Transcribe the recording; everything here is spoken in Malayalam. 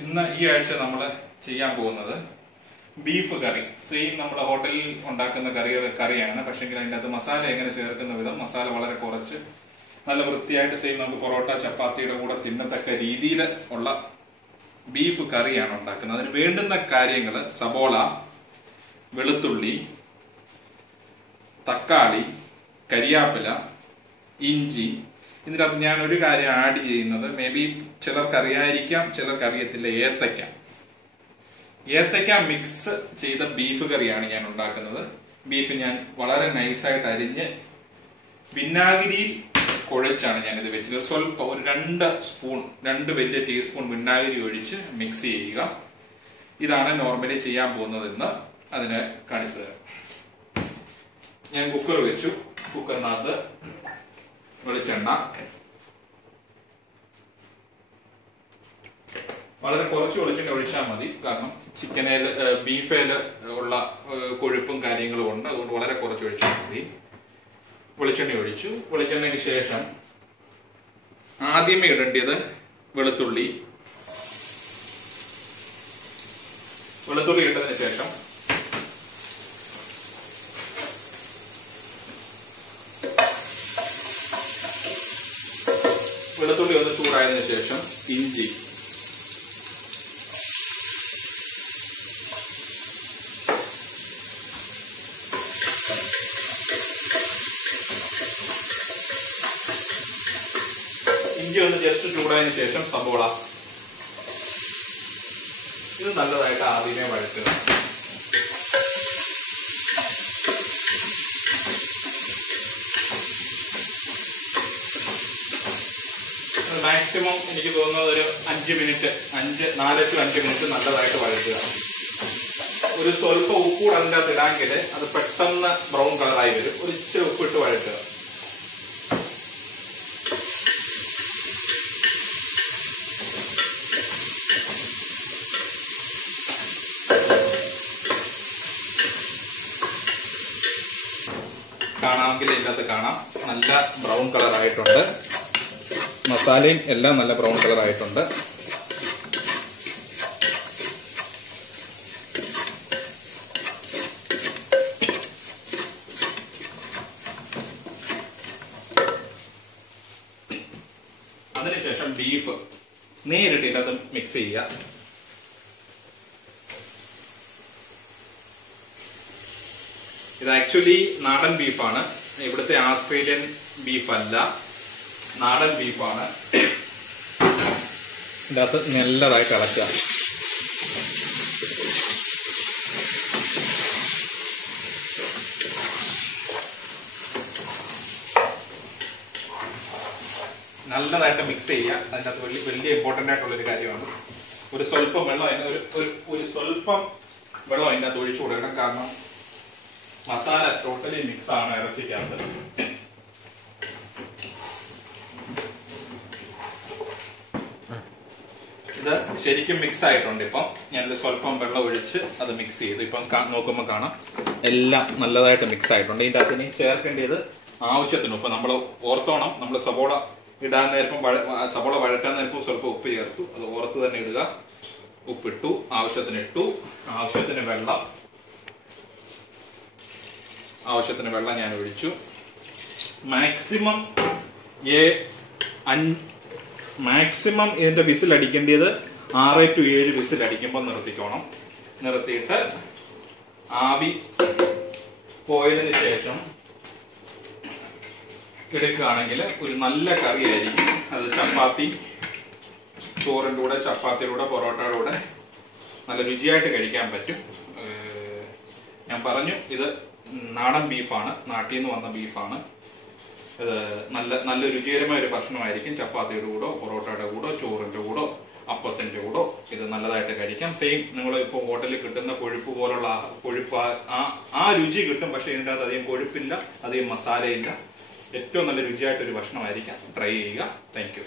ഇന്ന് ഈ ആഴ്ച നമ്മൾ ചെയ്യാൻ പോകുന്നത് ബീഫ് കറി. സെയിം നമ്മൾ ഹോട്ടലിൽ ഉണ്ടാക്കുന്ന കറിയാണ്. പക്ഷെങ്കിൽ അതിൻ്റെ അകത്ത് മസാല എങ്ങനെ ചേർക്കുന്ന വിധം മസാല വളരെ കുറച്ച് നല്ല വൃത്തിയായിട്ട് സെയിം നമുക്ക് പൊറോട്ട ചപ്പാത്തിയുടെ കൂടെ തിന്നത്തക്ക രീതിയിൽ ഉള്ള ബീഫ് കറിയാണ് ഉണ്ടാക്കുന്നത്. അതിന് വേണ്ടുന്ന കാര്യങ്ങൾ സബോള, വെളുത്തുള്ളി, തക്കാളി, കരിയാപ്പില, ഇഞ്ചി. ഇതിനകത്ത് ഞാൻ ഒരു കാര്യം ആഡ് ചെയ്യുന്നത്, മേ ബി ചിലർക്ക് അറിയാതിരിക്കാം, ചിലർക്ക് അറിയത്തില്ല, ഏത്തക്ക മിക്സ് ചെയ്ത ബീഫ് കറിയാണ് ഞാൻ ഉണ്ടാക്കുന്നത്. ബീഫ് ഞാൻ വളരെ നൈസായിട്ട് അരിഞ്ഞ് വിനാഗിരിയിൽ കുഴച്ചാണ് ഞാനിത് വെച്ചത്. സ്വല്പം ഒരു 2 വലിയ ടീസ്പൂൺ വിനാഗിരി ഒഴിച്ച് മിക്സ് ചെയ്യുക. ഇതാണ് നോർമലി ചെയ്യാൻ പോകുന്നതെന്ന് അതിന് കാണിച്ചു തരാം. ഞാൻ കുക്കർ വെച്ചു. കുക്കറിനകത്ത് വെളിച്ചെണ്ണ വളരെ കുറച്ച് വെളിച്ചെണ്ണ ഒഴിച്ചാൽ മതി. കാരണം ചിക്കനിൽ ബീഫിൽ ഉള്ള കൊഴുപ്പും കാര്യങ്ങളും ഉണ്ട്. അതുകൊണ്ട് വളരെ കുറച്ച് ഒഴിച്ചാൽ മതി. വെളിച്ചെണ്ണ ഒഴിച്ചു. വെളിച്ചെണ്ണയ്ക്ക് ശേഷം ആദ്യമേ ഇടേണ്ടത് വെളുത്തുള്ളി ഇട്ടതിന് ശേഷം വെളുത്തുള്ളി ഒന്ന് ചൂടായതിനു ശേഷം ഇഞ്ചി, ഒന്ന് ജസ്റ്റ് ചൂടായതിനു ശേഷം സബോള. ഇത് നല്ലതായിട്ട് ആദ്യമേ വഴറ്റുക. മാക്സിമം എനിക്ക് തോന്നുന്നത് ഒരു 4 to 5 മിനിറ്റ് നല്ലതായിട്ട് വഴറ്റുക. ഒരു സ്വല്പം ഉപ്പൂടെ അതിൻ്റെ അകത്ത് ഇടാമെങ്കിൽ അത് പെട്ടെന്ന് ബ്രൗൺ കളറായി വരും. ഒരു ഇച്ചിരി ഉപ്പിട്ട് വഴറ്റുക. കാണാമെങ്കിൽ ഇതിനകത്ത് കാണാം, നല്ല ബ്രൗൺ കളറായിട്ടുണ്ട്. മസാലയും എല്ലാം നല്ല ബ്രൗൺ കളറായിട്ടുണ്ട്. അതിനുശേഷം ബീഫ് നേരിട്ട് ഇതിനകത്ത് മിക്സ് ചെയ്യുക. ഇത് ആക്ച്വലി നാടൻ ബീഫാണ്. ഇവിടുത്തെ ആസ്ട്രേലിയൻ ബീഫല്ല, നാടൻ ബീഫാണ്. ഇതിനകത്ത് നല്ലതായിട്ട് ഇളക്കുക. നല്ലതായിട്ട് മിക്സ് ചെയ്യുക. അതിനകത്ത് വലിയ ഇമ്പോർട്ടൻ്റ് ആയിട്ടുള്ളൊരു കാര്യമാണ്. ഒരു സ്വല്പം വെള്ളം അതിൻ്റെ അകത്ത് ഒഴിച്ചു കൊടുക്കണം. കാരണം മസാല ടോട്ടലി മിക്സ് ആണ് ഇറച്ചിക്കകത്ത്. ഇത് ശരിക്കും മിക്സ് ആയിട്ടുണ്ട്. ഇപ്പം ഞാനൊരു സ്വല്പം വെള്ളം ഒഴിച്ച് അത് മിക്സ് ചെയ്തു. ഇപ്പം നോക്കുമ്പോൾ കാണാം എല്ലാം നല്ലതായിട്ട് മിക്സ് ആയിട്ടുണ്ട്. ഇതിൻ്റെ അകത്ത് ഇനി ചേർക്കേണ്ടത് ആവശ്യത്തിന് ഉപ്പ്. നമ്മൾ ഓർത്തോണം, നമ്മൾ സബോള ഇടാൻ നേരപ്പം സബോള വഴറ്റാൻ നേരപ്പം സ്വല്പം ഉപ്പ് ചേർത്തു. അത് ഓർത്ത് തന്നെ ഇടുക. ഉപ്പിട്ടു, ആവശ്യത്തിന് ഇട്ടു. ആവശ്യത്തിന് വെള്ളം ഞാൻ ഒഴിച്ചു. മാക്സിമം ഇതിൻ്റെ വിസിൽ അടിക്കേണ്ടത് 6 to 7 വിസിൽ അടിക്കുമ്പോൾ നിർത്തിക്കോണം. നിർത്തിയിട്ട് ആവി പോയതിന് ശേഷം എടുക്കുകയാണെങ്കിൽ ഒരു നല്ല കറിയായിരിക്കും. അത് ചപ്പാത്തി, ചോറിൻ്റെ കൂടെ, ചപ്പാത്തിയുടെ കൂടെ, പൊറോട്ടയുടെ കൂടെ നല്ല രുചിയായിട്ട് കഴിക്കാൻ പറ്റും. ഞാൻ പറഞ്ഞു, ഇത് നാടൻ ബീഫാണ്, നാട്ടിൽ നിന്ന് വന്ന ബീഫാണ്. ഇത് നല്ല രുചികരമായ ഒരു ഭക്ഷണമായിരിക്കും. ചപ്പാത്തിയുടെ കൂടോ, പൊറോട്ടയുടെ കൂടോ, ചോറിൻ്റെ കൂടോ, അപ്പത്തിൻ്റെ കൂടോ ഇത് നല്ലതായിട്ട് കഴിക്കാം. സെയിം നിങ്ങളിപ്പോൾ ഹോട്ടലിൽ കിട്ടുന്ന കൊഴുപ്പ് പോലുള്ള കൊഴുപ്പ് ആ രുചി കിട്ടും. പക്ഷേ ഇതിൻ്റെ അകത്ത് അധികം കൊഴുപ്പില്ല, അധികം മസാലയില്ല. ഏറ്റവും നല്ല രുചിയായിട്ടൊരു ഭക്ഷണമായിരിക്കാം. ട്രൈ ചെയ്യുക. Thank you.